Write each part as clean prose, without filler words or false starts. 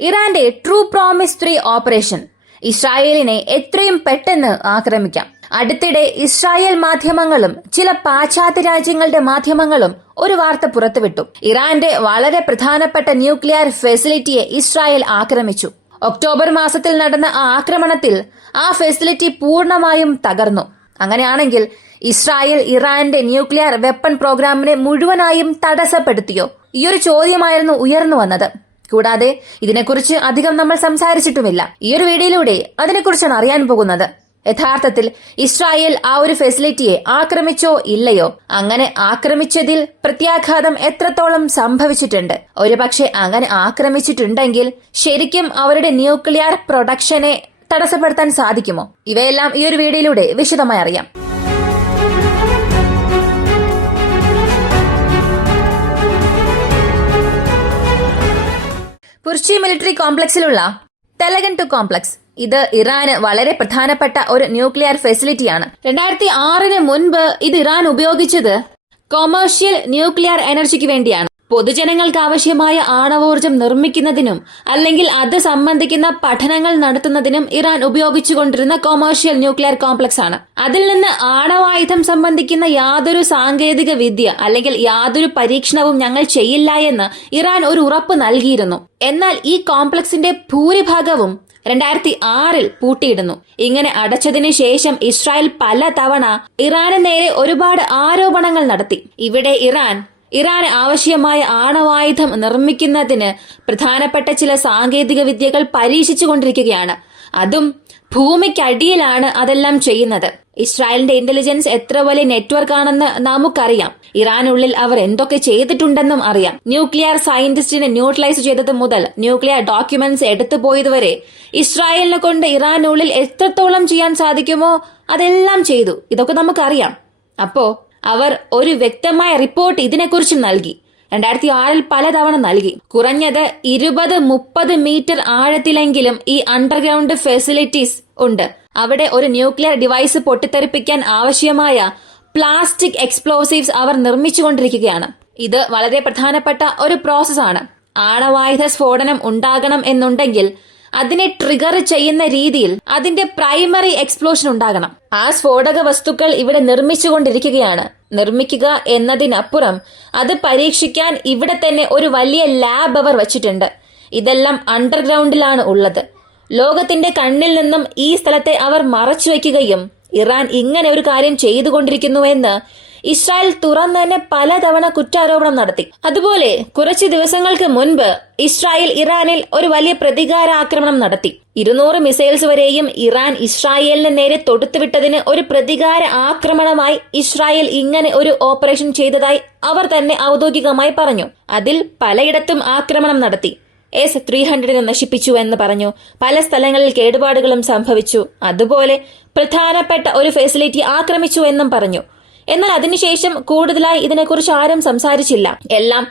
ഇറാന്റെ true promise 3 operation ഇസ്രായേലിനെ എത്രയും പെട്ടെന്ന് ആക്രമിക്കാം. അടുത്തിടെ ഇസ്രായേൽ മാധ്യമങ്ങളും ചില പാശ്ചാത്യ രാജ്യങ്ങളുടെ മാധ്യമങ്ങളും ഒരു വാർത്ത പുറത്തുവിട്ടു. ഇറാന്റെ വളരെ പ്രധാനപ്പെട്ട ന്യൂക്ലിയർ ഫെസിലിറ്റിയെ ഇസ്രായേൽ ആക്രമിച്ചു. ഒക്ടോബർ മാസത്തിൽ നടന്ന ആ ആക്രമണത്തിൽ ആ ഫെസിലിറ്റി പൂർണ്ണമായും തകർന്നു. അങ്ങനെയാണെങ്കിൽ ഇസ്രായേൽ ഇറാന്റെ ന്യൂക്ലിയർ വെപ്പൺ പ്രോഗ്രാമിനെ മുഴുവനായും തടസ്സപ്പെടുത്തിയോ? ഈയൊരു ചോദ്യമായിരുന്നു ഉയർന്നു വന്നത്. കൂടാതെ ഇതിനെക്കുറിച്ച് അധികം നമ്മൾ സംസാരിച്ചിട്ടുമില്ല. ഈ ഒരു വീഡിയോയിലൂടെ അതിനെക്കുറിച്ചാണ് അറിയാൻ പോകുന്നത്. യഥാർത്ഥത്തിൽ ഇസ്രായേൽ ആ ഒരു ഫെസിലിറ്റിയെ ആക്രമിച്ചോ ഇല്ലയോ? അങ്ങനെ ആക്രമിച്ചതിൽ പ്രത്യാഘാതം എത്രത്തോളം സംഭവിച്ചിട്ടുണ്ട്? ഒരുപക്ഷെ അങ്ങനെ ആക്രമിച്ചിട്ടുണ്ടെങ്കിൽ ശരിക്കും അവരുടെ ന്യൂക്ലിയർ പ്രൊഡക്ഷനെ തടസ്സപ്പെടുത്താൻ സാധിക്കുമോ? ഇവയെല്ലാം ഈ ഒരു വീഡിയോയിലൂടെ വിശദമായി അറിയാം. പുർച്ചി മിലിറ്ററി കോംപ്ലക്സിലുള്ള തെലഗൻ 2 കോംപ്ലക്സ്, ഇത് ഇറാന് വളരെ പ്രധാനപ്പെട്ട ഒരു ന്യൂക്ലിയർ ഫെസിലിറ്റിയാണ്. 2006 മുൻപ് ഇത് ഇറാൻ ഉപയോഗിച്ചത് കൊമേഴ്ഷ്യൽ ന്യൂക്ലിയർ എനർജിക്ക് വേണ്ടിയാണ്. പൊതുജനങ്ങൾക്ക് ആവശ്യമായ ആണവോർജം നിർമ്മിക്കുന്നതിനും അല്ലെങ്കിൽ അത് സംബന്ധിക്കുന്ന പഠനങ്ങൾ നടത്തുന്നതിനും ഇറാൻ ഉപയോഗിച്ചുകൊണ്ടിരുന്ന കൊമേഴ്ഷ്യൽ ന്യൂക്ലിയർ കോംപ്ലക്സ് ആണ്. അതിൽ നിന്ന് ആണവായുധം സംബന്ധിക്കുന്ന യാതൊരു സാങ്കേതിക വിദ്യ അല്ലെങ്കിൽ യാതൊരു പരീക്ഷണവും ഞങ്ങൾ ചെയ്യില്ല എന്ന് ഇറാൻ ഒരു ഉറപ്പ് നൽകിയിരുന്നു. എന്നാൽ ഈ കോംപ്ലക്സിന്റെ ഭൂരിഭാഗവും 2006 പൂട്ടിയിടുന്നു. ഇങ്ങനെ അടച്ചതിനു ശേഷം ഇസ്രായേൽ പല തവണ ഇറാന് നേരെ ഒരുപാട് ആരോപണങ്ങൾ നടത്തി. ഇവിടെ ഇറാന് ആവശ്യമായ ആണവായുധം നിർമ്മിക്കുന്നതിന് പ്രധാനപ്പെട്ട ചില സാങ്കേതിക വിദ്യകൾ പരീക്ഷിച്ചുകൊണ്ടിരിക്കുകയാണ്. അതും ഭൂമിക്കടിയിലാണ് അതെല്ലാം ചെയ്യുന്നത്. ഇസ്രായേലിന്റെ ഇന്റലിജൻസ് എത്ര വലിയ നെറ്റ്വർക്ക് ആണെന്ന് നമുക്കറിയാം. ഇറാനുള്ളിൽ അവർ എന്തൊക്കെ ചെയ്തിട്ടുണ്ടെന്നും അറിയാം. ന്യൂക്ലിയർ സയന്റിസ്റ്റിനെ ന്യൂട്രലൈസ് ചെയ്തത് മുതൽ ന്യൂക്ലിയർ ഡോക്യുമെന്റ്സ് എടുത്തുപോയതുവരെ ഇസ്രായേലിനെ കൊണ്ട് ഇറാനുള്ളിൽ എത്രത്തോളം ചെയ്യാൻ സാധിക്കുമോ അതെല്ലാം ചെയ്തു. ഇതൊക്കെ നമുക്കറിയാം. അപ്പോ അവർ ഒരു വ്യക്തമായ റിപ്പോർട്ട് ഇതിനെക്കുറിച്ച് നൽകി. 2006 പലതവണ നൽകി. കുറഞ്ഞത് 20-30 മീറ്റർ ആഴത്തിലെങ്കിലും ഈ അണ്ടർഗ്രൗണ്ട് ഫെസിലിറ്റീസ് ഉണ്ട്. അവിടെ ഒരു ന്യൂക്ലിയർ ഡിവൈസ് പൊട്ടിത്തെറിപ്പിക്കാൻ ആവശ്യമായ പ്ലാസ്റ്റിക് എക്സ്പ്ലോസീവ്സ് അവർ നിർമ്മിച്ചുകൊണ്ടിരിക്കുകയാണ്. ഇത് വളരെ പ്രധാനപ്പെട്ട ഒരു പ്രോസസ്സാണ്. ആണവായുധ സ്ഫോടനം ഉണ്ടാകണം എന്നുണ്ടെങ്കിൽ അതിനെ ട്രിഗർ ചെയ്യുന്ന രീതിയിൽ അതിന്റെ പ്രൈമറി എക്സ്പ്ലോഷൻ ഉണ്ടാകണം. ആ സ്ഫോടക വസ്തുക്കൾ ഇവിടെ നിർമ്മിച്ചുകൊണ്ടിരിക്കുകയാണ്. നിർമ്മിക്കുക എന്നതിനപ്പുറം അത് പരീക്ഷിക്കാൻ ഇവിടെ തന്നെ ഒരു വലിയ ലാബ് അവർ വച്ചിട്ടുണ്ട്. ഇതെല്ലാം അണ്ടർഗ്രൗണ്ടിലാണ് ഉള്ളത്. ലോകത്തിന്റെ കണ്ണിൽ നിന്നും ഈ സ്ഥലത്തെ അവർ മറച്ചുവെക്കുകയും ഇറാൻ ഇങ്ങനെ ഒരു കാര്യം ചെയ്തുകൊണ്ടിരിക്കുന്നുവെന്ന് ഇസ്രായേൽ തുറന്നു തന്നെ പലതവണ കുറ്റാരോപണം നടത്തി. അതുപോലെ കുറച്ച് ദിവസങ്ങൾക്ക് മുൻപ് ഇസ്രായേൽ ഇറാനിൽ ഒരു വലിയ പ്രതികാര ആക്രമണം നടത്തി. 200 മിസൈൽസ് വരെയും ഇറാൻ ഇസ്രായേലിന് നേരെ തൊടുത്തുവിട്ടതിന് ഒരു പ്രതികാര ആക്രമണമായി ഇസ്രായേൽ ഇങ്ങനെ ഒരു ഓപ്പറേഷൻ ചെയ്തതായി അവർ തന്നെ ഔദ്യോഗികമായി പറഞ്ഞു. അതിൽ പലയിടത്തും ആക്രമണം നടത്തി. S-300 നശിപ്പിച്ചു എന്ന് പറഞ്ഞു. പല സ്ഥലങ്ങളിൽ കേടുപാടുകളും സംഭവിച്ചു. അതുപോലെ പ്രധാനപ്പെട്ട ഒരു ഫെസിലിറ്റി ആക്രമിച്ചു എന്നും പറഞ്ഞു. എന്നാൽ അതിനുശേഷം കൂടുതലായി ഇതിനെക്കുറിച്ച് ആരും സംസാരിച്ചില്ല. എല്ലാം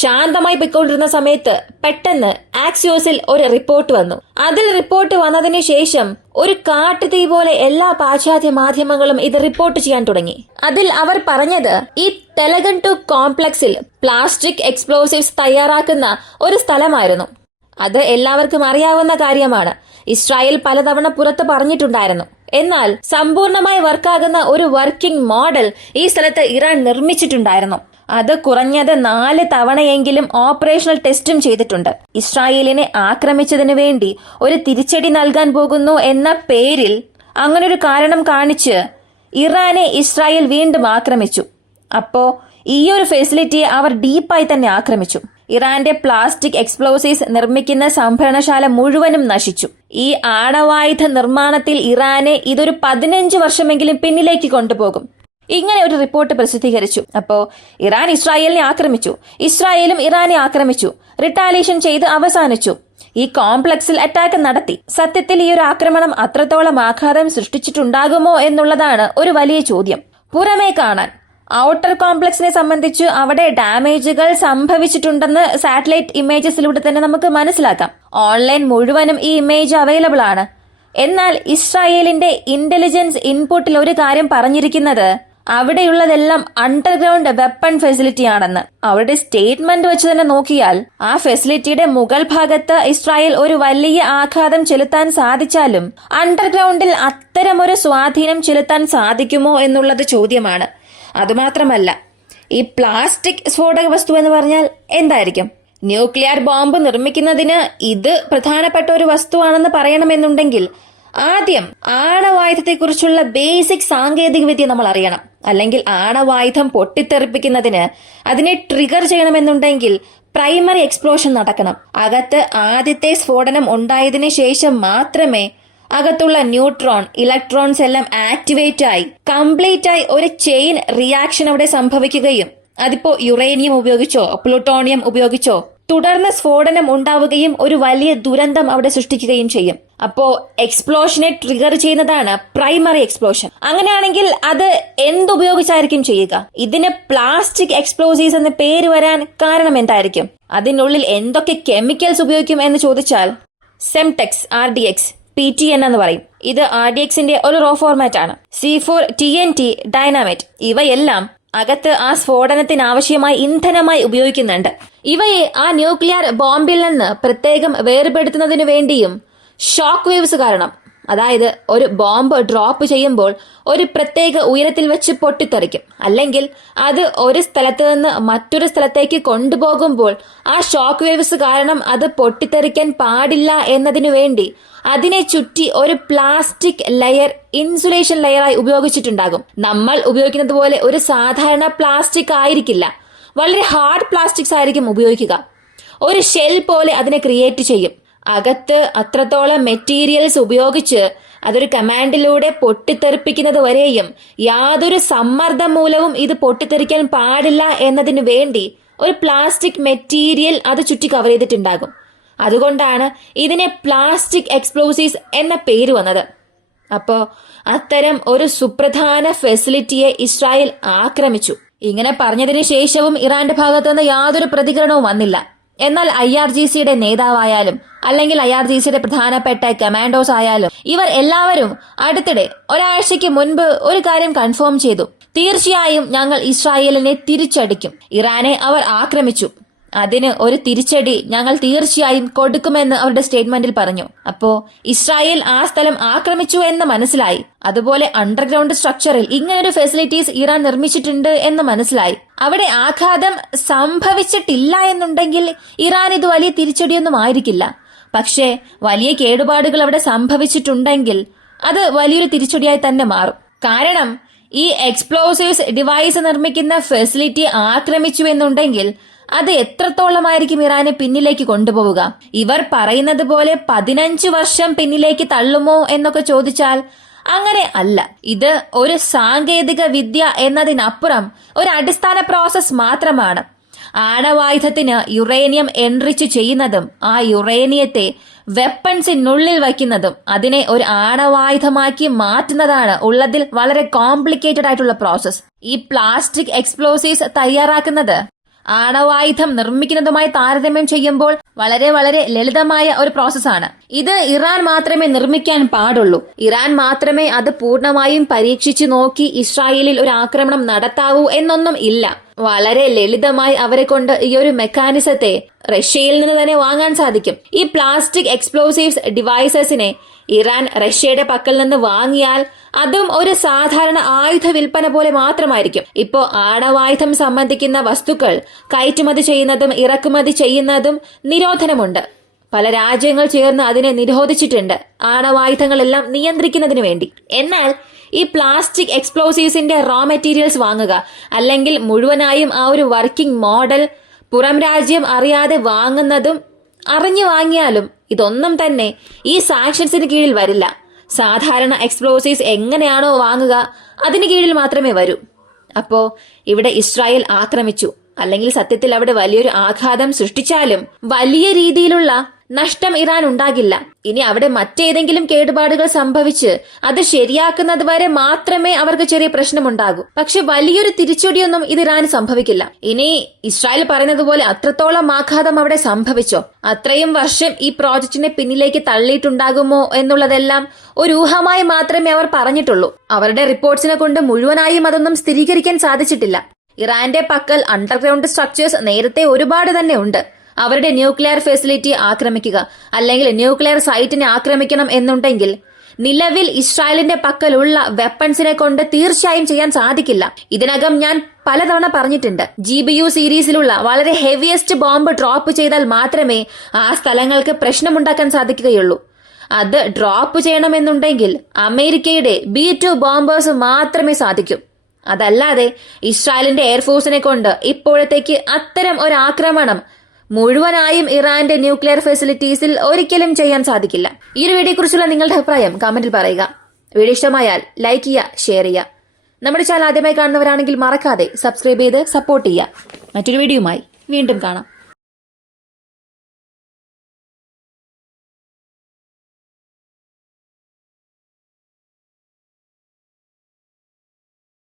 ശാന്തമായി പോയിക്കൊണ്ടിരുന്ന സമയത്ത് പെട്ടെന്ന് ആക്സിയോസിൽ ഒരു റിപ്പോർട്ട് വന്നു. അതിൽ റിപ്പോർട്ട് വന്നതിന് ശേഷം ഒരു കാട്ടുതീ പോലെ എല്ലാ പാശ്ചാത്യ മാധ്യമങ്ങളും ഇത് റിപ്പോർട്ട് ചെയ്യാൻ തുടങ്ങി. അതിൽ അവർ പറഞ്ഞത് ഈ തെലഗൻ 2 കോംപ്ലക്സിൽ പ്ലാസ്റ്റിക് എക്സ്പ്ലോസീവ്സ് തയ്യാറാക്കുന്ന ഒരു സ്ഥലമായിരുന്നു. അത് എല്ലാവർക്കും അറിയാവുന്ന കാര്യമാണ്. ഇസ്രായേൽ പലതവണ പുറത്ത് പറഞ്ഞിട്ടുണ്ടായിരുന്നു. എന്നാൽ സമ്പൂർണമായി വർക്കാകുന്ന ഒരു വർക്കിംഗ് മോഡൽ ഈ സ്ഥലത്ത് ഇറാൻ നിർമ്മിച്ചിട്ടുണ്ടായിരുന്നു. അത് കുറഞ്ഞത് 4 തവണയെങ്കിലും ഓപ്പറേഷണൽ ടെസ്റ്റും ചെയ്തിട്ടുണ്ട്. ഇസ്രായേലിനെ ആക്രമിച്ചതിനു വേണ്ടി ഒരു തിരിച്ചടി നൽകാൻ പോകുന്നു എന്ന പേരിൽ അങ്ങനൊരു കാരണം കാണിച്ച് ഇറാനെ ഇസ്രായേൽ വീണ്ടും ആക്രമിച്ചു. അപ്പോ ഈ ഒരു ഫെസിലിറ്റിയെ അവർ ഡീപ്പായി തന്നെ ആക്രമിച്ചു. ഇറാന്റെ പ്ലാസ്റ്റിക് എക്സ്പ്ലോസീവ്സ് നിർമ്മിക്കുന്ന സംഭരണശാല മുഴുവനും നശിച്ചു. ഈ ആണവായുധ നിർമ്മാണത്തിൽ ഇറാനെ ഇതൊരു 15 വർഷമെങ്കിലും പിന്നിലേക്ക് കൊണ്ടുപോകും. ഇങ്ങനെ ഒരു റിപ്പോർട്ട് പ്രസിദ്ധീകരിച്ചു. അപ്പോ ഇറാൻ ഇസ്രായേലിനെ ആക്രമിച്ചു, ഇസ്രായേലും ഇറാനെ ആക്രമിച്ചു, റിട്ടാലിയേഷൻ ചെയ്ത് അവസാനിച്ചു. ഈ കോംപ്ലക്സിൽ അറ്റാക്ക് നടത്തി. സത്യത്തിൽ ഈ ഒരു ആക്രമണം അത്രത്തോളം ആഘാതം സൃഷ്ടിച്ചിട്ടുണ്ടാകുമോ എന്നുള്ളതാണ് ഒരു വലിയ ചോദ്യം. പുറമേ കാണാൻ ഔട്ടർ കോംപ്ലക്സിനെ സംബന്ധിച്ച് അവിടെ ഡാമേജുകൾ സംഭവിച്ചിട്ടുണ്ടെന്ന് സാറ്റലൈറ്റ് ഇമേജസിലൂടെ തന്നെ നമുക്ക് മനസ്സിലാക്കാം. ഓൺലൈൻ മുഴുവനും ഈ ഇമേജ് അവൈലബിൾ ആണ്. എന്നാൽ ഇസ്രായേലിന്റെ ഇന്റലിജൻസ് ഇൻപുട്ടിൽ ഒരു കാര്യം പറഞ്ഞിരിക്കുന്നത് അവിടെയുള്ളതെല്ലാം അണ്ടർഗ്രൗണ്ട് വെപ്പൺ ഫെസിലിറ്റി ആണെന്ന്. അവരുടെ സ്റ്റേറ്റ്മെന്റ് വെച്ച് തന്നെ നോക്കിയാൽ ആ ഫെസിലിറ്റിയുടെ മുകൾ ഭാഗത്ത് ഇസ്രായേൽ ഒരു വലിയ ആഘാതം ചെലുത്താൻ സാധിച്ചാലും അണ്ടർഗ്രൗണ്ടിൽ അത്തരമൊരു സ്വാധീനം ചെലുത്താൻ സാധിക്കുമോ എന്നുള്ളത് ചോദ്യമാണ്. അതുമാത്രമല്ല, ഈ പ്ലാസ്റ്റിക് സ്ഫോടക വസ്തു എന്ന് പറഞ്ഞാൽ എന്തായിരിക്കും? ന്യൂക്ലിയർ ബോംബ് നിർമ്മിക്കുന്നതിന് ഇത് പ്രധാനപ്പെട്ട ഒരു വസ്തുവാണെന്ന് പറയണമെന്നുണ്ടെങ്കിൽ ആദ്യം ആണവായുധത്തെക്കുറിച്ചുള്ള ബേസിക് സാങ്കേതിക വിദ്യ നമ്മൾ അറിയണം. അല്ലെങ്കിൽ ആണവായുധം പൊട്ടിത്തെറിപ്പിക്കുന്നതിന് അതിനെ ട്രിഗർ ചെയ്യണമെന്നുണ്ടെങ്കിൽ പ്രൈമറി എക്സ്പ്ലോഷൻ നടക്കണം. അകത്ത് ആദ്യത്തെ സ്ഫോടനം ഉണ്ടായതിനു ശേഷം മാത്രമേ അകത്തുള്ള ന്യൂട്രോൺ, ഇലക്ട്രോൺസ് എല്ലാം ആക്ടിവേറ്റ് ആയി കംപ്ലീറ്റ് ആയി ഒരു ചെയിൻ റിയാക്ഷൻ അവിടെ സംഭവിക്കുകയും അതിപ്പോ യുറേനിയം ഉപയോഗിച്ചോ പ്ലൂട്ടോണിയം ഉപയോഗിച്ചോ തുടർന്ന് സ്ഫോടനം ഉണ്ടാവുകയും ഒരു വലിയ ദുരന്തം അവിടെ സൃഷ്ടിക്കുകയും ചെയ്യും. അപ്പോ എക്സ്പ്ലോഷനെ ട്രിഗർ ചെയ്യുന്നതാണ് പ്രൈമറി എക്സ്പ്ലോഷൻ. അങ്ങനെയാണെങ്കിൽ അത് എന്തുപയോഗിച്ചായിരിക്കും ചെയ്യുക? ഇതിന് പ്ലാസ്റ്റിക് എക്സ്പ്ലോസീവ്സ് എന്ന പേര് വരാൻ കാരണം എന്തായിരിക്കും? അതിനുള്ളിൽ എന്തൊക്കെ കെമിക്കൽസ് ഉപയോഗിക്കും എന്ന് ചോദിച്ചാൽ സെംടെക്സ്, RDX, PTN എന്ന് പറയും. ഇത് RDXന്റെ ഒരു റോ ഫോർമാറ്റ് ആണ്. C4, TNT, ഡൈനാമൈറ്റ് ഇവയെല്ലാം അകത്ത് ആ സ്ഫോടനത്തിന് ആവശ്യമായി ഇന്ധനമായി ഉപയോഗിക്കുന്നുണ്ട്. ഇവയെ ആ ന്യൂക്ലിയർ ബോംബിൽ നിന്ന് പ്രത്യേകം വേർപെടുത്തുന്നതിനു വേണ്ടിയും ഷോക്ക് വേവ്സ് കാരണം, അതായത് ഒരു ബോംബ് ഡ്രോപ്പ് ചെയ്യുമ്പോൾ ഒരു പ്രത്യേക ഉയരത്തിൽ വെച്ച് പൊട്ടിത്തെറിക്കും. അല്ലെങ്കിൽ അത് ഒരു സ്ഥലത്ത് നിന്ന് മറ്റൊരു സ്ഥലത്തേക്ക് കൊണ്ടുപോകുമ്പോൾ ആ ഷോക്ക് വേവ്സ് കാരണം അത് പൊട്ടിത്തെറിക്കാൻ പാടില്ല എന്നതിനു വേണ്ടി അതിനെ ചുറ്റി ഒരു പ്ലാസ്റ്റിക് ലെയർ, ഇൻസുലേഷൻ ലെയറായി ഉപയോഗിച്ചിട്ടുണ്ടാകും. നമ്മൾ ഉപയോഗിക്കുന്നത് പോലെ ഒരു സാധാരണ പ്ലാസ്റ്റിക് ആയിരിക്കില്ല, വളരെ ഹാർഡ് പ്ലാസ്റ്റിക്സ് ആയിരിക്കും ഉപയോഗിക്കുക. ഒരു ഷെൽ പോലെ അതിനെ ക്രിയേറ്റ് ചെയ്യും. അകത്ത് അത്രത്തോളം മെറ്റീരിയൽസ് ഉപയോഗിച്ച് അതൊരു കമാൻഡിലൂടെ പൊട്ടിത്തെറിപ്പിക്കുന്നത് വരെയും യാതൊരു സമ്മർദ്ദം മൂലവും ഇത് പൊട്ടിത്തെറിക്കാൻ പാടില്ല എന്നതിനു വേണ്ടി ഒരു പ്ലാസ്റ്റിക് മെറ്റീരിയൽ അത് ചുറ്റി കവർ ചെയ്തിട്ടുണ്ടാകും. അതുകൊണ്ടാണ് ഇതിനെ പ്ലാസ്റ്റിക് എക്സ്പ്ലോസീവ്സ് എന്ന പേര് വന്നത്. അപ്പോ അത്തരം ഒരു സുപ്രധാന ഫെസിലിറ്റിയെ ഇസ്രായേൽ ആക്രമിച്ചു. ഇങ്ങനെ പറഞ്ഞതിന് ശേഷവും ഇറാന്റെ ഭാഗത്തുനിന്ന് യാതൊരു പ്രതികരണവും വന്നില്ല. എന്നാൽ IRGCയുടെ നേതാവായാലും അല്ലെങ്കിൽ IRGCയുടെ പ്രധാനപ്പെട്ട കമാൻഡോസ് ആയാലും ഇവർ എല്ലാവരും അടുത്തിടെ ഒരാഴ്ചയ്ക്ക് മുൻപ് ഒരു കാര്യം കൺഫേം ചെയ്തു. തീർച്ചയായും ഞങ്ങൾ ഇസ്രായേലിനെ തിരിച്ചടിക്കും. ഇറാനെ അവർ ആക്രമിച്ചു, അതിന് ഒരു തിരിച്ചടി ഞങ്ങൾ തീർച്ചയായും കൊടുക്കുമെന്ന് അവരുടെ സ്റ്റേറ്റ്മെന്റിൽ പറഞ്ഞു. അപ്പോ ഇസ്രായേൽ ആ സ്ഥലം ആക്രമിച്ചു എന്ന് മനസ്സിലായി. അതുപോലെ അണ്ടർഗ്രൗണ്ട് സ്ട്രക്ചറിൽ ഇങ്ങനൊരു ഫെസിലിറ്റീസ് ഇറാൻ നിർമ്മിച്ചിട്ടുണ്ട് എന്ന് മനസ്സിലായി. അവിടെ ആഘാതം സംഭവിച്ചിട്ടില്ല എന്നുണ്ടെങ്കിൽ ഇറാൻ ഇത് വലിയ തിരിച്ചടിയൊന്നും ആയിരിക്കില്ല. പക്ഷേ വലിയ കേടുപാടുകൾ അവിടെ സംഭവിച്ചിട്ടുണ്ടെങ്കിൽ അത് വലിയൊരു തിരിച്ചടിയായി തന്നെ മാറും. കാരണം ഈ എക്സ്പ്ലോസീവ്സ് ഡിവൈസ് നിർമ്മിക്കുന്ന ഫെസിലിറ്റി ആക്രമിച്ചു എന്നുണ്ടെങ്കിൽ അത് എത്രത്തോളമായിരിക്കും ഇറാനെ പിന്നിലേക്ക് കൊണ്ടുപോവുക? ഇവർ പറയുന്നത് പോലെ 15 വർഷം പിന്നിലേക്ക് തള്ളുമോ എന്നൊക്കെ ചോദിച്ചാൽ അങ്ങനെ അല്ല. ഇത് ഒരു സാങ്കേതിക വിദ്യ എന്നതിനപ്പുറം ഒരു അടിസ്ഥാന പ്രോസസ് മാത്രമാണ്. ആണവായുധത്തിന് യുറേനിയം എൻറിച്ച് ചെയ്യുന്നതും ആ യുറേനിയത്തെ വെപ്പൺസിനുള്ളിൽ വയ്ക്കുന്നതും അതിനെ ഒരു ആണവായുധമാക്കി മാറ്റുന്നതാണ് ഉള്ളതിൽ വളരെ കോംപ്ലിക്കേറ്റഡ് ആയിട്ടുള്ള പ്രോസസ്. ഈ പ്ലാസ്റ്റിക് എക്സ്പ്ലോസീവ്സ് തയ്യാറാക്കുന്നത് ആണവായുധം നിർമ്മിക്കുന്നതുമായി താരതമ്യം ചെയ്യുമ്പോൾ വളരെ വളരെ ലളിതമായ ഒരു പ്രോസസ്സാണ്. ഇത് ഇറാൻ മാത്രമേ നിർമ്മിക്കാൻ പാടുള്ളൂ. ഇറാൻ മാത്രമേ അത് പൂർണ്ണമായും പരീക്ഷിച്ചു നോക്കി ഇസ്രായേലിൽ ഒരു ആക്രമണം നടത്താവൂ എന്നൊന്നും ഇല്ല. വളരെ ലളിതമായി അവരെ കൊണ്ട് ഈ ഒരു മെക്കാനിസത്തെ റഷ്യയിൽ നിന്ന് തന്നെ വാങ്ങാൻ സാധിക്കും. ഈ പ്ലാസ്റ്റിക് എക്സ്പ്ലോസീവ്സ് ഡിവൈസസിനെ ഇറാൻ റഷ്യയുടെ പക്കൽ നിന്ന് വാങ്ങിയാൽ അതും ഒരു സാധാരണ ആയുധ വിൽപ്പന പോലെ മാത്രമായിരിക്കും. ഇപ്പോ ആണവായുധം സംബന്ധിക്കുന്ന വസ്തുക്കൾ കയറ്റുമതി ചെയ്യുന്നതും ഇറക്കുമതി ചെയ്യുന്നതും നിരോധനമുണ്ട്. പല രാജ്യങ്ങൾ ചേർന്ന് അതിനെ നിരോധിച്ചിട്ടുണ്ട്, ആണവായുധങ്ങളെല്ലാം നിയന്ത്രിക്കുന്നതിന് വേണ്ടി. എന്നാൽ ഈ പ്ലാസ്റ്റിക് എക്സ്പ്ലോസീവ്സിന്റെ റോ മെറ്റീരിയൽസ് വാങ്ങുക, അല്ലെങ്കിൽ മുഴുവനായും ആ ഒരു വർക്കിംഗ് മോഡൽ പുറം രാജ്യം അറിയാതെ വാങ്ങുന്നതും, അറിഞ്ഞു വാങ്ങിയാലും ഇതൊന്നും തന്നെ ഈ സാങ്ഷൻസിന് കീഴിൽ വരില്ല. സാധാരണ എക്സ്പ്ലോസീവ്സ് എങ്ങനെയാണോ വാങ്ങുക അതിന് കീഴിൽ മാത്രമേ വരൂ. അപ്പോ ഇവിടെ ഇസ്രായേൽ ആക്രമിച്ചു, അല്ലെങ്കിൽ സത്യത്തിൽ അവിടെ വലിയൊരു ആഘാതം സൃഷ്ടിച്ചാലും വലിയ രീതിയിലുള്ള നഷ്ടം ഇറാൻ ഉണ്ടാകില്ല. ഇനി അവിടെ മറ്റേതെങ്കിലും കേടുപാടുകൾ സംഭവിച്ച് അത് ശരിയാക്കുന്നത് വരെ മാത്രമേ അവർക്ക് ചെറിയ പ്രശ്നമുണ്ടാകൂ. പക്ഷെ വലിയൊരു തിരിച്ചടിയൊന്നും ഇത് ഇറാന് സംഭവിക്കില്ല. ഇനി ഇസ്രായേൽ പറയുന്നത് പോലെ അത്രത്തോളം ആഘാതം അവിടെ സംഭവിച്ചോ, അത്രയും വർഷം ഈ പ്രോജക്റ്റിനെ പിന്നിലേക്ക് തള്ളിയിട്ടുണ്ടാകുമോ എന്നുള്ളതെല്ലാം ഒരു ഊഹമായി മാത്രമേ അവർ പറഞ്ഞിട്ടുള്ളൂ. അവരുടെ റിപ്പോർട്ട്സിനെ കൊണ്ട് മുഴുവനായും അതൊന്നും സ്ഥിരീകരിക്കാൻ സാധിച്ചിട്ടില്ല. ഇറാന്റെ പക്കൽ അണ്ടർഗ്രൗണ്ട് സ്ട്രക്ചേഴ്സ് നേരത്തെ ഒരുപാട് തന്നെ ഉണ്ട്. അവരുടെ ന്യൂക്ലിയർ ഫെസിലിറ്റി ആക്രമിക്കുക അല്ലെങ്കിൽ ന്യൂക്ലിയർ സൈറ്റിനെ ആക്രമിക്കണം എന്നുണ്ടെങ്കിൽ നിലവിൽ ഇസ്രായേലിന്റെ പക്കലുള്ള വെപ്പൺസിനെ കൊണ്ട് തീർച്ചയായും ചെയ്യാൻ സാധിക്കില്ല. ഇതിനകം ഞാൻ പലതവണ പറഞ്ഞിട്ടുണ്ട്, GBU സീരീസിലുള്ള വളരെ ഹെവിയസ്റ്റ് ബോംബ് ഡ്രോപ്പ് ചെയ്താൽ മാത്രമേ ആ സ്ഥലങ്ങൾക്ക് പ്രശ്നമുണ്ടാക്കാൻ സാധിക്കുകയുള്ളൂ. അത് ഡ്രോപ്പ് ചെയ്യണമെന്നുണ്ടെങ്കിൽ അമേരിക്കയുടെ B2 ബോംബേഴ്സ് മാത്രമേ സാധിക്കൂ. അതല്ലാതെ ഇസ്രായേലിന്റെ എയർഫോഴ്സിനെ കൊണ്ട് ഇപ്പോഴത്തേക്ക് അത്തരം ഒരു ആക്രമണം മുഴുവനായും ഇറാന്റെ ന്യൂക്ലിയർ ഫെസിലിറ്റീസിൽ ഒരിക്കലും ചെയ്യാൻ സാധിക്കില്ല. ഈ ഒരു വീഡിയോയെ കുറിച്ചുള്ള നിങ്ങളുടെ അഭിപ്രായം കമന്റിൽ പറയുക. വീഡിയോ ഇഷ്ടമായാൽ ലൈക്ക് ചെയ്യുക, ഷെയർ ചെയ്യുക. നമ്മുടെ ചാനൽ ആദ്യമായി കാണുന്നവരാണെങ്കിൽ മറക്കാതെ സബ്സ്ക്രൈബ് ചെയ്ത് സപ്പോർട്ട് ചെയ്യുക. മറ്റൊരു വീഡിയോയുമായി വീണ്ടും കാണാം.